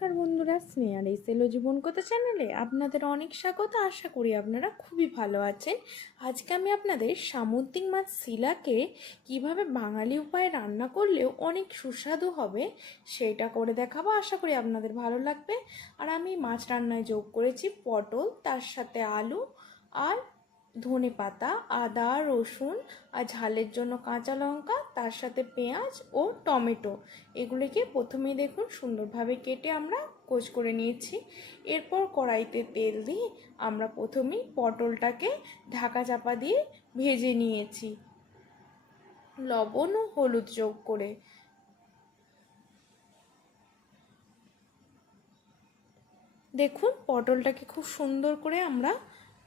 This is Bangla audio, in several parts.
নমস্কার বন্ধুরা, স্নেহার এই সেলো জীবন কথা চ্যানেলে আপনাদের অনেক স্বাগত। আশা করি আপনারা খুবই ভালো আছেন। আজকে আমি আপনাদের সামুদ্রিক মাছ শিলাকে কীভাবে বাঙালি উপায়ে রান্না করলেও অনেক সুস্বাদু হবে সেটা করে দেখাবো। আশা করি আপনাদের ভালো লাগবে। আর আমি মাছ রান্নায় যোগ করেছি পটল, তার সাথে আলু আর ধনে পাতা, আদা, রসুন আর ঝালের জন্য কাঁচা লঙ্কা, তার সাথে পেঁয়াজ ও টমেটো। এগুলিকে প্রথমেই দেখুন, সুন্দরভাবে কেটে আমরা কোচ করে নিয়েছি। এরপর কড়াইতে তেল দিয়ে আমরা প্রথমেই পটলটাকে ঢাকা চাপা দিয়ে ভেজে নিয়েছি। লবণ ও হলুদ যোগ করে। দেখুন, পটলটাকে খুব সুন্দর করে আমরা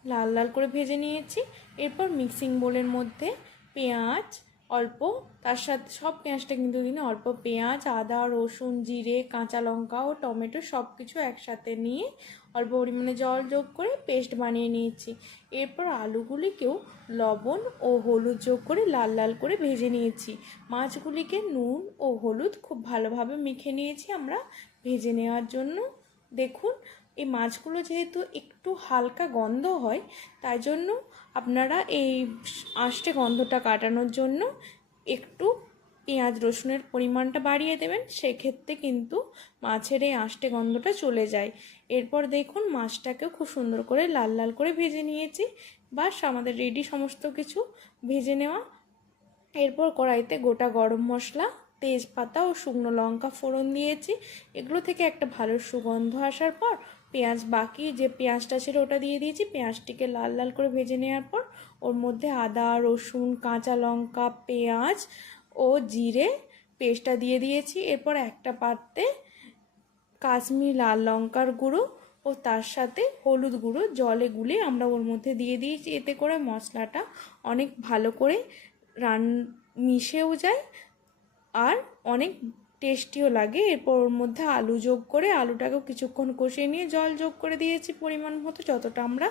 লাল লাল করে ভেজে নিয়েছি। এরপর মিক্সিং বোলের মধ্যে পেঁয়াজ অল্প, তার সাথে সব পেঁয়াজটা কিন্তু দিনে অল্প পেঁয়াজ, আদা, রসুন, জিরে, কাঁচা লঙ্কা ও টমেটো সব কিছু একসাথে নিয়ে অল্প পরিমাণে জল যোগ করে পেস্ট বানিয়ে নিয়েছি। এরপর আলুগুলিকেও লবণ ও হলুদ যোগ করে লাল লাল করে ভেজে নিয়েছি। মাছগুলিকে নুন ও হলুদ খুব ভালোভাবে মেখে নিয়েছি আমরা ভেজে নেওয়ার জন্য। দেখুন এই মাছগুলো যেহেতু একটু হালকা গন্ধ হয়, তাই জন্য আপনারা এই আষ্টে গন্ধটা কাটানোর জন্য একটু পেঁয়াজ রসুনের পরিমাণটা বাড়িয়ে দেবেন, সেক্ষেত্রে কিন্তু মাছের এই আষ্টে গন্ধটা চলে যায়। এরপর দেখুন মাছটাকেও খুব সুন্দর করে লাল লাল করে ভেজে নিয়েছি, বাস আমাদের রেডি সমস্ত কিছু ভেজে নেওয়া। এরপর কড়াইতে গোটা গরম মশলা, তেজপাতা ও শুকনো লঙ্কা ফোড়ন দিয়েছি। এগুলো থেকে একটা ভালো সুগন্ধ আসার পর পেঁয়াজ বাকি, যে পেঁয়াজটা ছিল ওটা দিয়ে দিয়েছি। পেঁয়াজটিকে লাল লাল করে ভেজে নেওয়ার পর ওর মধ্যে আদা, রসুন, কাঁচা লঙ্কা, পেঁয়াজ ও জিরে পেস্টটা দিয়ে দিয়েছি। এরপর একটা পাত্রে কাশ্মীর লাল লঙ্কার গুঁড়ো ও তার সাথে হলুদ গুঁড়ো, জলে গুলে আমরা ওর মধ্যে দিয়ে দিয়েছি। এতে করে মশলাটা অনেক ভালো করে রান মিশেও যায় আর অনেক টেস্টিও লাগে। এরপর ওর মধ্যে আলু যোগ করে আলুটাকেও কিছুক্ষণ কষিয়ে নিয়ে জল যোগ করে দিয়েছি পরিমাণ মতো, যতটা আমরা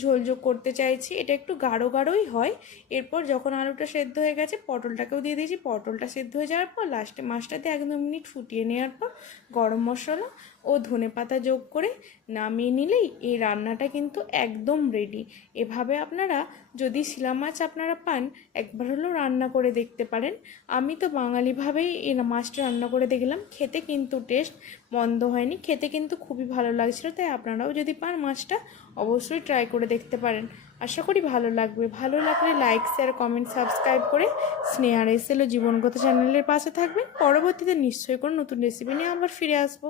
ঝোল যোগ করতে চাইছি। এটা একটু গাঢ় গাঢ়ই হয়। এরপর যখন আলুটা সেদ্ধ হয়ে গেছে, পটলটাকেও দিয়ে দিয়েছি। পটলটা সেদ্ধ হয়ে যাওয়ার পর লাস্টে মাছটাতে এক দু মিনিট ফুটিয়ে নেওয়ার পর গরম মশলা ও ধনে পাতা যোগ করে নামিয়ে নিলেই এই রান্নাটা কিন্তু একদম রেডি এভাবে আপনারা যদি শিলা মাছ আপনারা পান, একবার হলেও রান্না করে দেখতে পারেন। আমি তো বাঙালিভাবেই এই মাছটা রান্না করে দেখলাম, খেতে কিন্তু টেস্ট মন্দ হয়নি, খেতে কিন্তু খুবই ভালো লাগছিল, তাই আপনারাও যদি পান মাছটা অবশ্যই ট্রাই করে দেখতে পারেন। আশা করি ভালো লাগবে, ভালো লাগলে লাইক শেয়ার কমেন্ট সাবস্ক্রাইব করে স্নেহার এসেলো জীবনগত চ্যানেলের পাশে থাকবেন, পরবর্তীতে নিশ্চয়ই কোনো নতুন রেসিপি নিয়ে আবার ফিরে আসব।